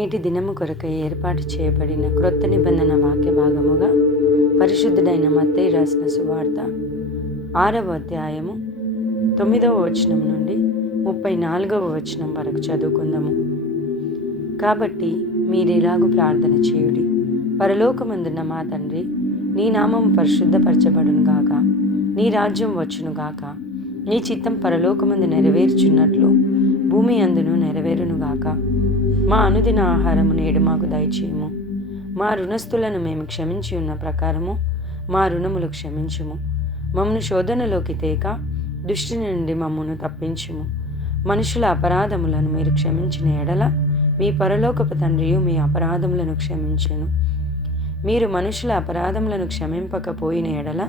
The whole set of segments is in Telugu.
నేటి దినము కొరకై ఏర్పాటు చేయబడిన క్రొత్త నిబంధన వాక్య భాగముగా పరిశుద్ధుడైన మత్తయి రాసిన సువార్త 6వ అధ్యాయము 9వ వచనం నుండి 34వ వచనం వరకు చదువుకుందాము. కాబట్టి మీరిలాగు ప్రార్థన చేయుడి. పరలోకమందున్న మా తండ్రి, నీ నామం పరిశుద్ధపరచబడును గాక, నీ రాజ్యం వచ్చును గాక, నీ చిత్తం పరలోకమందు నెరవేర్చున్నట్లు భూమి అందును నెరవేరును గాక. మా అనుదిన ఆహారము నేడు మాకు దయచేయము. మా రుణస్థులను మేము క్షమించి ఉన్న ప్రకారము మా రుణములు క్షమించుము. మమ్మను శోధనలోకి తేక దుష్టి నుండి మమ్మను తప్పించుము. మనుషుల అపరాధములను మీరు క్షమించిన ఎడల మీ పరలోకపు తండ్రియు మీ అపరాధములను క్షమించును. మీరు మనుషుల అపరాధములను క్షమింపకపోయిన ఎడల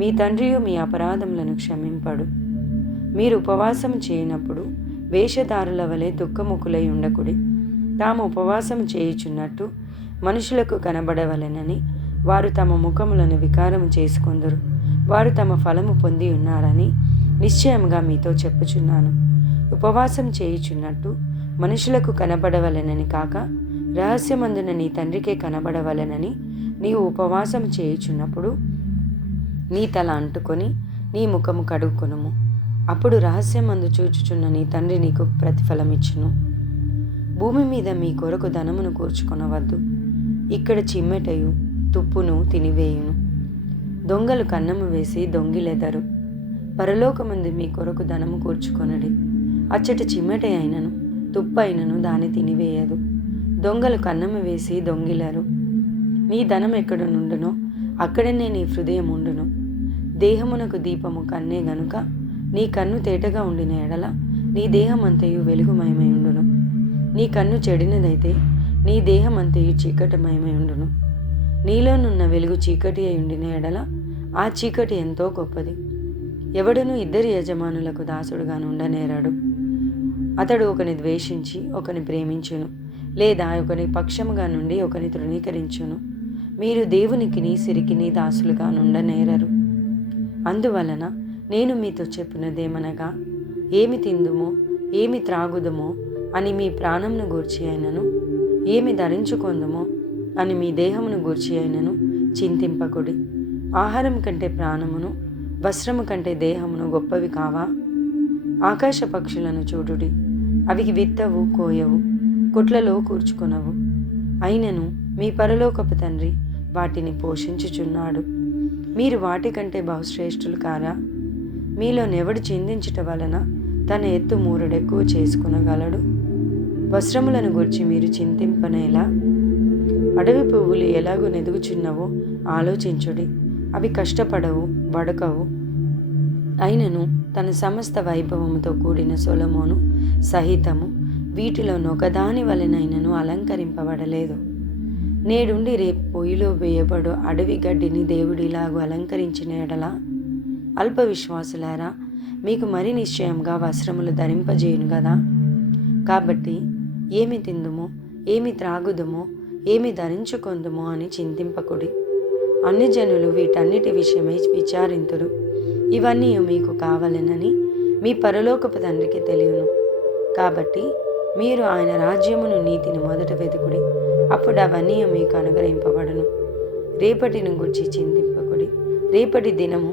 మీ తండ్రియు మీ అపరాధములను క్షమింపడు. మీరు ఉపవాసం చేయనప్పుడు వేషధారుల వలె దుఃఖముఖులై ఉండకుడి. తాము ఉపవాసం చేయుచున్నట్టు మనుషులకు కనబడవలెనని వారు తమ ముఖములను వికారము చేసుకొందురు. వారు తమ ఫలము పొంది ఉన్నారని నిశ్చయముగా మీతో చెప్పుచున్నాను. ఉపవాసం చేయుచున్నట్టు మనుషులకు కనబడవలెనని కాక రహస్యమందున నీ తండ్రికే కనబడవలెనని నీవు ఉపవాసం చేయుచున్నప్పుడు నీ తల అంటుకొని నీ ముఖము కడుక్కొనుము. అప్పుడు రహస్యమందు చూచుచున్న నీ తండ్రి నీకు ప్రతిఫలమిచ్చును. భూమి మీద మీ కొరకు ధనమును కూర్చుకొనవద్దు. ఇక్కడ చిమ్మెటయు తుప్పును తినివేయును, దొంగలు కన్నము వేసి దొంగిలెదరు. పరలోకమందు మీ కొరకు ధనము కూర్చుకొనడి. అచ్చట చిమ్మెట అయినను తుప్పైనను దాన్ని తినివేయదు, దొంగలు కన్నము వేసి దొంగిలరు. నీ ధనం ఎక్కడ నుండునో అక్కడనే నీ హృదయం ఉండును. దేహమునకు దీపము కన్నే గనుక నీ కన్ను తేటగా ఉండిన ఎడల నీ దేహమంతయు వెలుగుమయమై ఉండును. నీ కన్ను చెడినదైతే నీ దేహమంతయు చీకటిమయమై ఉండును. నీలోనున్న వెలుగు చీకటి అయి ఉండిన ఎడల ఆ చీకటి ఎంతో గొప్పది. ఎవడును ఇద్దరి యజమానులకు దాసుడుగా ఉండనేరాడు. అతడు ఒకని ద్వేషించి ఒకని ప్రేమించును, లేదా ఒకని పక్షముగా నుండి ఒకని తృణీకరించును. మీరు దేవునికిని సిరికిని దాసులుగా ఉండనేరరు. అందువలన నేను మీతో చెప్పినదేమనగా, ఏమి తిందుమో ఏమి త్రాగుదమో అని మీ ప్రాణమును గూర్చి అయినను, ఏమి ధరించుకొందుమో అని మీ దేహమును గూర్చి అయినను చింతింపకుడి. ఆహారం కంటే ప్రాణమును, వస్త్రము కంటే దేహమును గొప్పవి కావా? ఆకాశ పక్షులను చూడుడి, అవి విత్తవు, కోయవు, కొట్లలో కూర్చుకొనవు, అయినను మీ పరలోకపు తండ్రి వాటిని పోషించుచున్నాడు. మీరు వాటికంటే బహుశ్రేష్ఠులు కారా? మీలో నెవడు చిందించుట వలన తన ఎత్తు మూరెడెక్కువ చేసుకునగలడు? వస్త్రములను గురించి మీరు చింతింపనేలా? అడవి పువ్వులు ఎలాగో నెదుగుచున్నవో ఆలోచించుడి. అవి కష్టపడవు, వడకవు, అయినను తన సమస్త వైభవముతో కూడిన సొలొమోను సహితము వీటిలో నొకదాని వలెనైనను అలంకరింపబడలేదు. నేడుండి రేపు పొయ్యిలో వేయబడు అడవి గడ్డిని దేవుడిలాగు అలంకరించిన ఎడల, అల్ప విశ్వాసులారా, మీకు మరి నిశ్చయంగా వస్త్రములు ధరింపజేయును గదా. కాబట్టి ఏమి తిందుమో ఏమి త్రాగుదమో ఏమి ధరించుకొందుమో అని చింతింపకుడి. అన్ని జనులు వీటన్నిటి విషయమై విచారింతురు. ఇవన్నీ మీకు కావాలనని మీ పరలోకపు తండ్రికి తెలియను. కాబట్టి మీరు ఆయన రాజ్యమును నీతిని మొదట వెతుకుడి, అప్పుడు అవన్నీ మీకు అనుగ్రహింపబడును. రేపటిని గురించి చింతింపకుడి. రేపటి దినము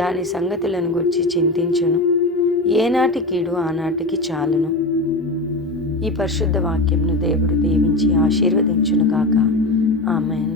దాని సంగతులను గురించి చింతించును. ఏనాటి కీడు ఆనాటికి చాలును. ఈ పరిశుద్ధ వాక్యంను దేవుడు దీవించి ఆశీర్వదించును గాక. ఆమేన్.